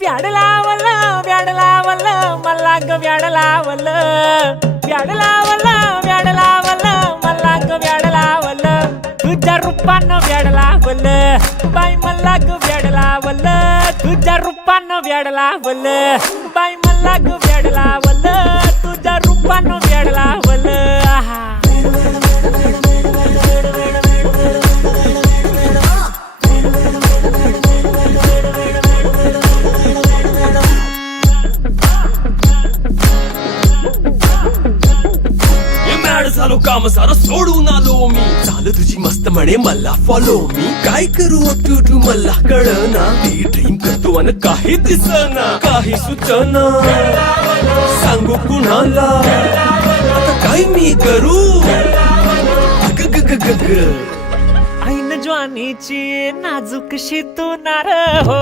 व्याड लावलं व्याड लावलं मला ग व्याड लावलं व्याड लावलं व्याड लावलं मला ग व्याड लावलं तुझ्या रूपानं व्याड लावलं बाई मला ग व्याड लावलं तुझ्या रूपानं व्याड लावलं बाई मला ग व्याड लावलं तुझ्या रूपानं व्याड लावलं आहा झालो काम सारा सोडून आलो मी चाल तुझी मस्त म्हणे मला फॉलो मी काय करू टू मला कळना ती ड्रीम करतो आणि काही दिसना काही सुचना सांगू कुणाला आता काय मी करू अग ग ग ग ग ऐन ज्वानीची नाजूक शी तू नार हो